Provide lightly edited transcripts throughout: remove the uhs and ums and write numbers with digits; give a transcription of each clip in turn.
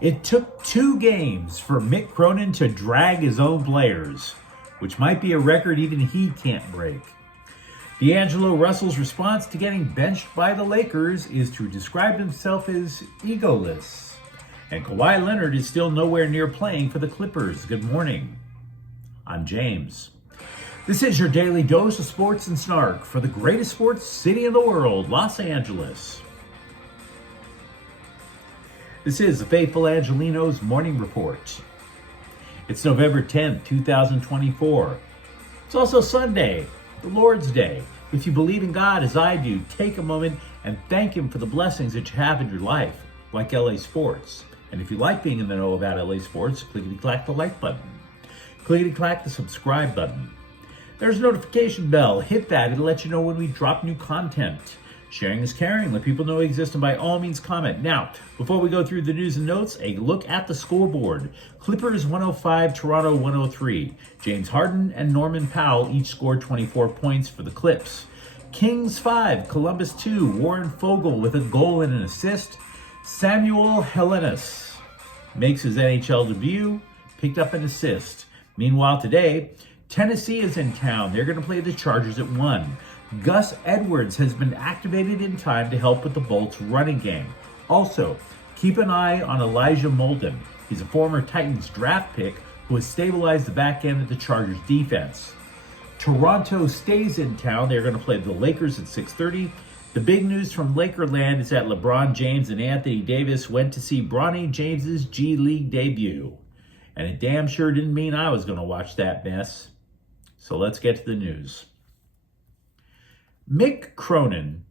It took 2 games for Mick Cronin to drag his own players, which might be a record even he can't break. D'Angelo Russell's response to getting benched by the Lakers is to describe himself as egoless. And Kahwi Leonard is still nowhere near playing for the Clippers. Good morning. I'm James. This is your daily dose of sports and snark for the greatest sports city in the world, Los Angeles. This is the faithful Angelenos Morning Report. It's November 10th, 2024. It's also Sunday, the Lord's Day. If you believe in God as I do, take a moment and thank Him for the blessings that you have in your life, like LA Sports. And if you like being in the know about LA Sports, clickety-clack the like button. Clickety-clack the subscribe button. There's a notification bell. Hit that. It'll let you know when we drop new content. Sharing is caring. Let people know we exist, and by all means comment. Now, before we go through the news and notes, a look at the scoreboard. Clippers 105, Toronto 103. James Harden and Norman Powell each scored 24 points for the Clips. Kings 5, Columbus 2. Warren Fogle with a goal and an assist. Samuel Helenis makes his NHL debut, picked up an assist. Meanwhile today, Tennessee is in town. They're going to play the Chargers at 1. Gus Edwards has been activated in time to help with the Bolts running game. Also, keep an eye on Elijah Molden. He's a former Titans draft pick who has stabilized the back end of the Chargers defense. Toronto stays in town. They're going to play the Lakers at 6:30. The big news from Lakerland is that LeBron James and Anthony Davis went to see Bronny James's G League debut. And it damn sure didn't mean I was going to watch that mess. So let's get to the news. Mick Cronin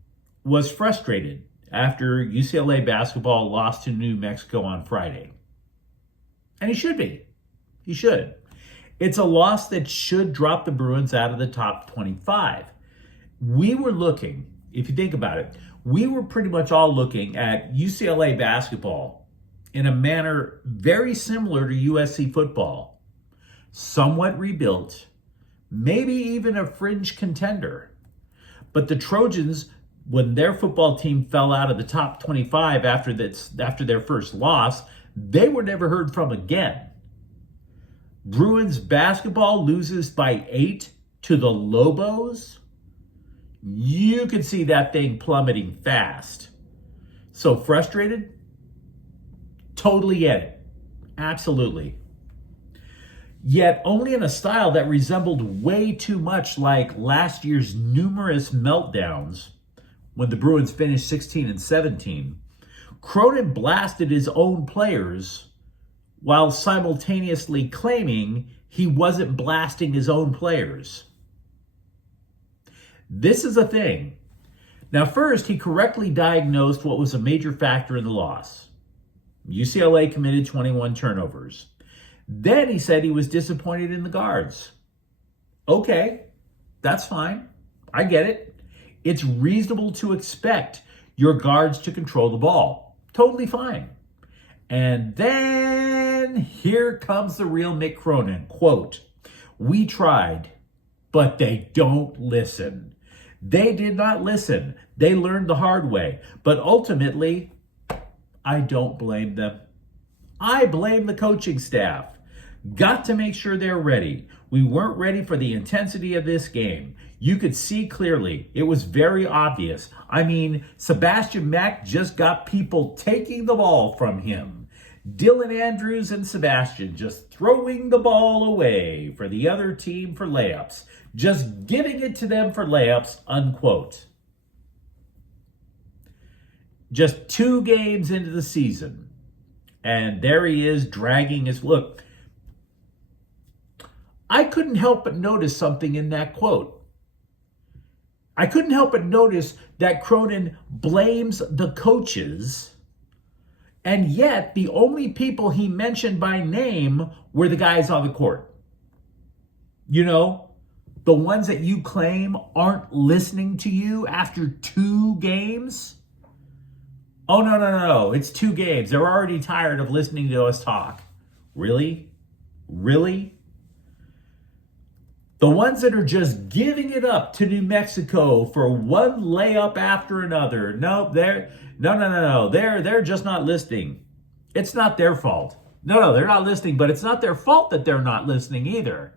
was frustrated after UCLA basketball lost to New Mexico on Friday. And he should be. He should. It's a loss that should drop the Bruins out of the top 25. We were looking, if you think about it, we were pretty much all looking at UCLA basketball in a manner very similar to USC football. Somewhat rebuilt, maybe even a fringe contender. But the Trojans, when their football team fell out of the top 25 after their first loss, they were never heard from again. Bruins basketball loses by 8 to the Lobos. You could see that thing plummeting fast. So frustrated? Totally get it. Absolutely. Yet only in a style that resembled way too much like last year's numerous meltdowns when the Bruins finished 16-17, Cronin blasted his own players while simultaneously claiming he wasn't blasting his own players. This is a thing. Now, first, he correctly diagnosed what was a major factor in the loss. UCLA committed 21 turnovers. Then he said he was disappointed in the guards. Okay, that's fine. I get it. It's reasonable to expect your guards to control the ball. Totally fine. And then here comes the real Mick Cronin. Quote, "We tried, but they don't listen." They did not listen. They learned the hard way. But ultimately, I don't blame them. I blame the coaching staff. Got to make sure they're ready. We weren't ready for the intensity of this game. You could see clearly. It was very obvious. I mean, Sebastian Mack just got people taking the ball from him. Dylan Andrews and Sebastian just throwing the ball away for the other team for layups. Just giving it to them for layups, unquote. Just 2 games into the season. And there he is dragging his look. I couldn't help but notice something in that quote. I couldn't help but notice that Cronin blames the coaches, and yet the only people he mentioned by name were the guys on the court. You know, the ones that you claim aren't listening to you after 2 games. Oh, no. It's 2 games. They're already tired of listening to us talk. Really? Really? The ones that are just giving it up to New Mexico for one layup after another. No, they're just not listening. It's not their fault. No, they're not listening, but it's not their fault that they're not listening either.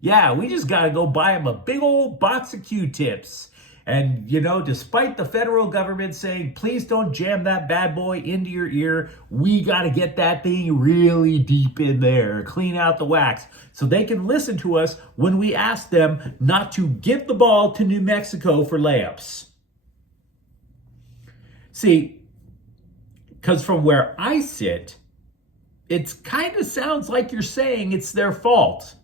Yeah, we just got to go buy them a big old box of Q-tips. And, despite the federal government saying, please don't jam that bad boy into your ear, we got to get that thing really deep in there, clean out the wax, so they can listen to us when we ask them not to give the ball to New Mexico for layups. See, because from where I sit, it kind of sounds like you're saying it's their fault.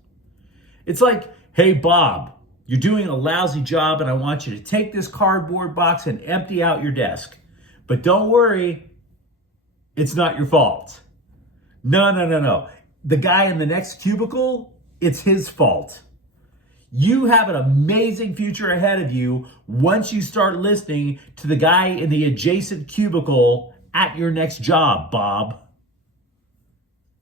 It's like, hey, Bob, you're doing a lousy job and I want you to take this cardboard box and empty out your desk. But don't worry, it's not your fault. No. The guy in the next cubicle, it's his fault. You have an amazing future ahead of you once you start listening to the guy in the adjacent cubicle at your next job, Bob.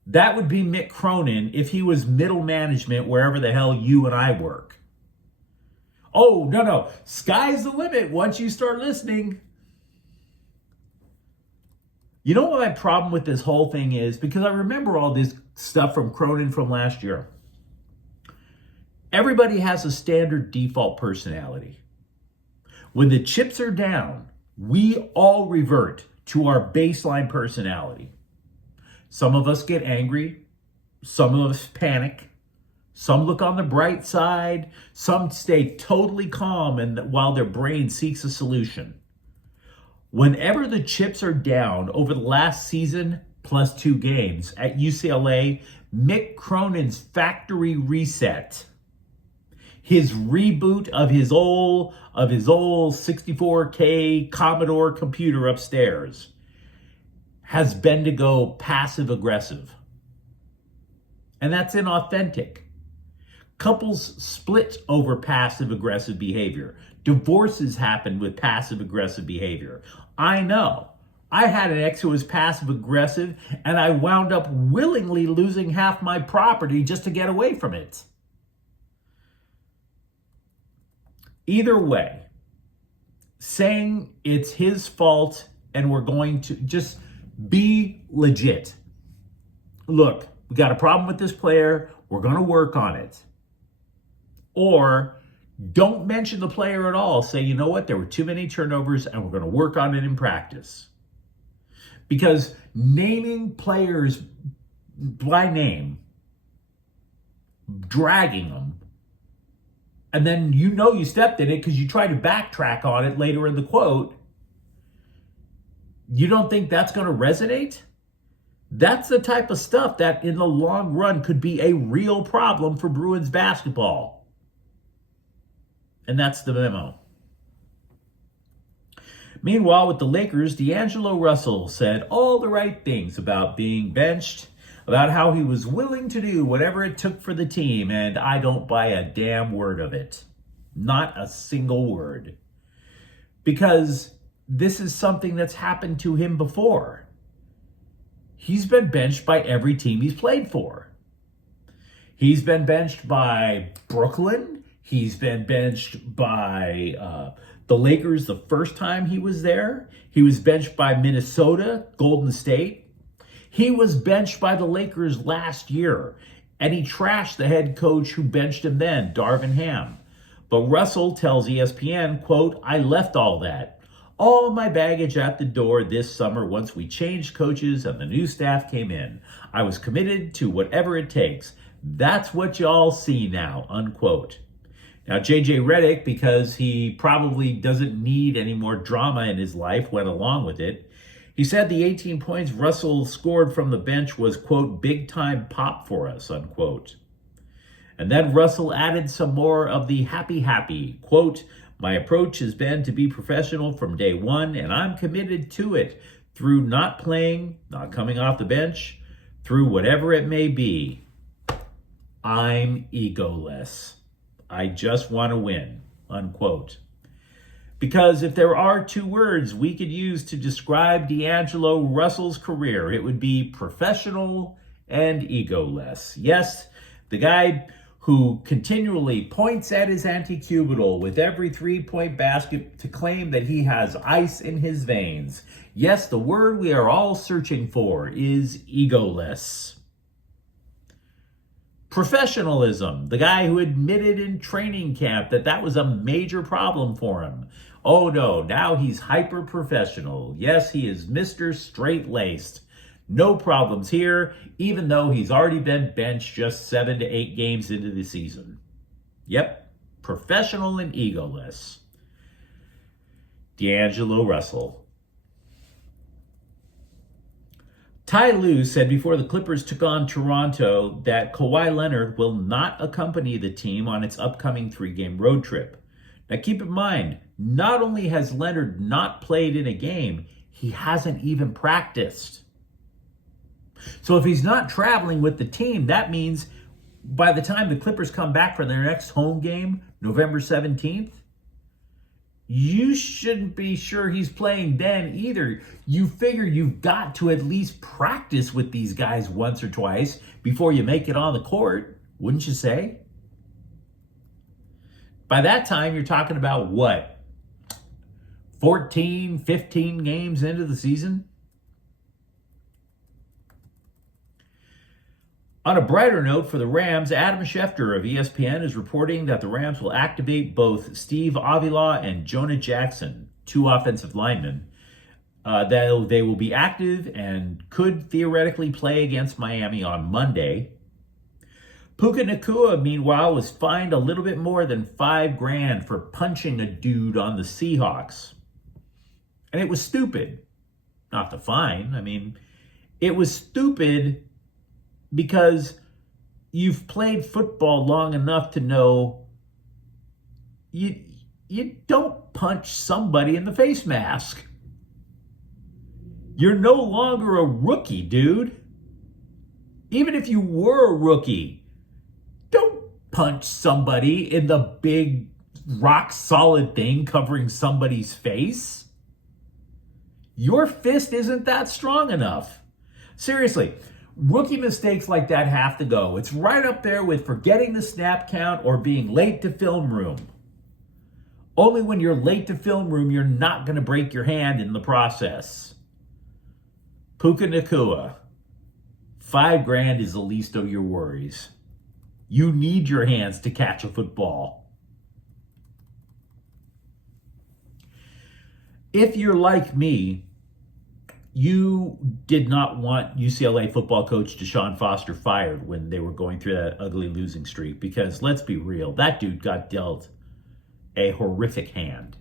That would be Mick Cronin if he was middle management wherever the hell you and I work. Oh, no. Sky's the limit once you start listening. You know what my problem with this whole thing is? Because I remember all this stuff from Cronin from last year. Everybody has a standard default personality. When the chips are down, we all revert to our baseline personality. Some of us get angry. Some of us panic. Some look on the bright side. Some stay totally calm and while their brain seeks a solution. Whenever the chips are down over the last season plus 2 games at UCLA, Mick Cronin's factory reset, his reboot of his old 64K Commodore computer upstairs, has been to go passive aggressive. And that's inauthentic. Couples split over passive aggressive behavior. Divorces happen with passive aggressive behavior. I know. I had an ex who was passive aggressive and I wound up willingly losing half my property just to get away from it. Either way, saying it's his fault and we're going to just be legit. Look, we got a problem with this player. We're going to work on it. Or don't mention the player at all. Say, you know what? There were too many turnovers and we're going to work on it in practice. Because naming players by name, dragging them, and then you stepped in it because you tried to backtrack on it later in the quote, you don't think that's going to resonate? That's the type of stuff that in the long run could be a real problem for Bruins basketball. And that's the memo. Meanwhile, with the Lakers, D'Angelo Russell said all the right things about being benched, about how he was willing to do whatever it took for the team, and I don't buy a damn word of it. Not a single word. Because this is something that's happened to him before. He's been benched by every team he's played for. He's been benched by Brooklyn. He's been benched by the Lakers the first time he was there. He was benched by Minnesota, Golden State. He was benched by the Lakers last year, and he trashed the head coach who benched him then, Darvin Ham. But Russell tells ESPN, quote, I left all that. All my baggage at the door this summer once we changed coaches and the new staff came in. I was committed to whatever it takes. That's what y'all see now, unquote. Now, J.J. Redick, because he probably doesn't need any more drama in his life, went along with it. He said the 18 points Russell scored from the bench was, quote, big-time pop for us, unquote. And then Russell added some more of the happy, quote, my approach has been to be professional from day one, and I'm committed to it through not playing, not coming off the bench, through whatever it may be. I'm egoless. I just want to win, unquote. Because if there are 2 words we could use to describe D'Angelo Russell's career, it would be professional and egoless. Yes, the guy who continually points at his anti-cubital with every three-point basket to claim that he has ice in his veins. Yes, the word we are all searching for is egoless. Professionalism. The guy who admitted in training camp that that was a major problem for him. Oh no, now he's hyper-professional. Yes, he is Mr. Straight-Laced. No problems here, even though he's already been benched just 7 to 8 games into the season. Yep, professional and egoless. D'Angelo Russell. Ty Lue said before the Clippers took on Toronto that Kahwi Leonard will not accompany the team on its upcoming 3-game road trip. Now keep in mind, not only has Leonard not played in a game, he hasn't even practiced. So if he's not traveling with the team, that means by the time the Clippers come back for their next home game, November 17th, you shouldn't be sure he's playing then either. You figure you've got to at least practice with these guys once or twice before you make it on the court, wouldn't you say? By that time, you're talking about what? 14, 15 games into the season? On a brighter note for the Rams, Adam Schefter of ESPN is reporting that the Rams will activate both Steve Avila and Jonah Jackson, 2 offensive linemen. They will be active and could theoretically play against Miami on Monday. Puka Nacua, meanwhile, was fined a little bit more than $5,000 for punching a dude on the Seahawks. And it was stupid. Not the fine. I mean, it was stupid because you've played football long enough to know you don't punch somebody in the face mask. You're no longer a rookie, dude. Even if you were a rookie, don't punch somebody in the big rock solid thing covering somebody's face. Your fist isn't that strong enough. Seriously. Rookie mistakes like that have to go. It's right up there with forgetting the snap count or being late to film room. Only when you're late to film room, you're not going to break your hand in the process. Puka Nacua, $5,000 is the least of your worries. You need your hands to catch a football. If you're like me, you did not want UCLA football coach Deshaun Foster fired when they were going through that ugly losing streak because, let's be real, that dude got dealt a horrific hand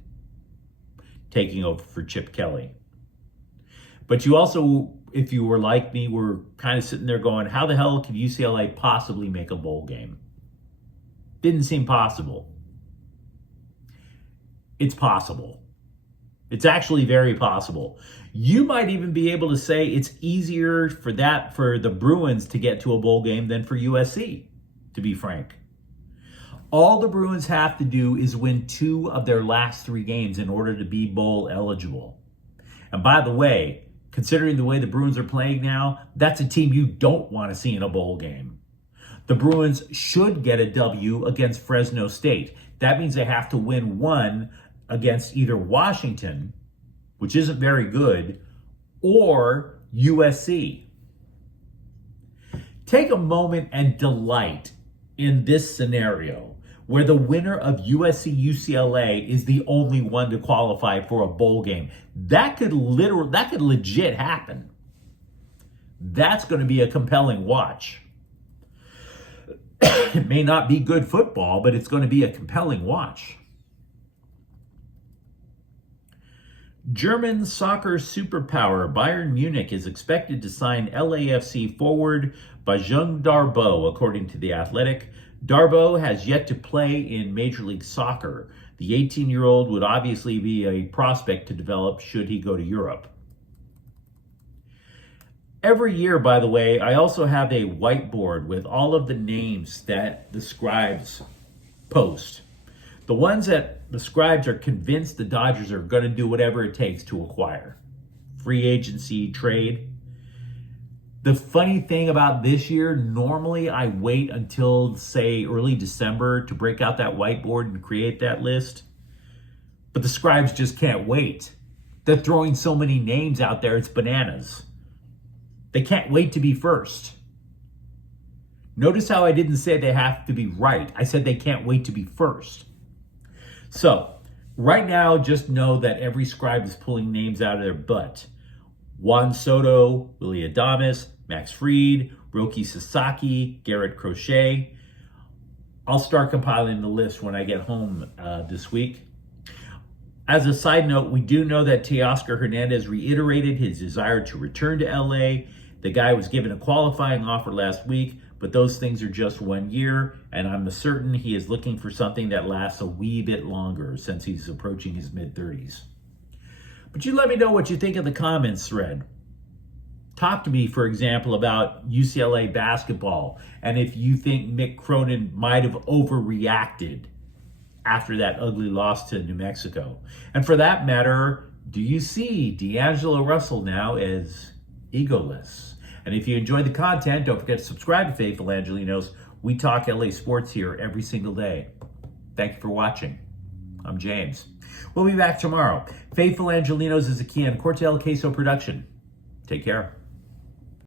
taking over for Chip Kelly. But you also, if you were like me, were kind of sitting there going, how the hell could UCLA possibly make a bowl game? Didn't seem possible. It's possible. It's actually very possible. You might even be able to say it's easier for the Bruins to get to a bowl game than for USC, to be frank. All the Bruins have to do is win 2 of their last 3 games in order to be bowl eligible. And by the way, considering the way the Bruins are playing now, that's a team you don't want to see in a bowl game. The Bruins should get a W against Fresno State. That means they have to win 1 against either Washington, which isn't very good, or USC. Take a moment and delight in this scenario where the winner of USC-UCLA is the only one to qualify for a bowl game. That could legit happen. That's going to be a compelling watch. It may not be good football, but it's going to be a compelling watch. German soccer superpower Bayern Munich is expected to sign LAFC forward Bajung Darboe, according to The Athletic. Darboe has yet to play in Major League Soccer. The 18-year-old would obviously be a prospect to develop should he go to Europe. Every year, by the way, I also have a whiteboard with all of the names that the scribes post. The ones that the scribes are convinced the Dodgers are going to do whatever it takes to acquire. Free agency, trade. The funny thing about this year, normally I wait until, say, early December to break out that whiteboard and create that list. But the scribes just can't wait. They're throwing so many names out there, it's bananas. They can't wait to be first. Notice how I didn't say they have to be right. I said they can't wait to be first. So, right now, just know that every scribe is pulling names out of their butt. Juan Soto, Willie Adames, Max Fried, Roki Sasaki, Garrett Crochet. I'll start compiling the list when I get home this week. As a side note, we do know that Teoscar Hernandez reiterated his desire to return to LA. The guy was given a qualifying offer last week, but those things are just 1 year, and I'm certain he is looking for something that lasts a wee bit longer since he's approaching his mid-30s. But you let me know what you think in the comments thread. Talk to me, for example, about UCLA basketball, and if you think Mick Cronin might have overreacted after that ugly loss to New Mexico. And for that matter, do you see D'Angelo Russell now as egoless? And if you enjoy the content, don't forget to subscribe to Faithful Angelenos. We talk LA sports here every single day. Thank you for watching. I'm James. We'll be back tomorrow. Faithful Angelenos is a Kian Cortel Queso production. Take care.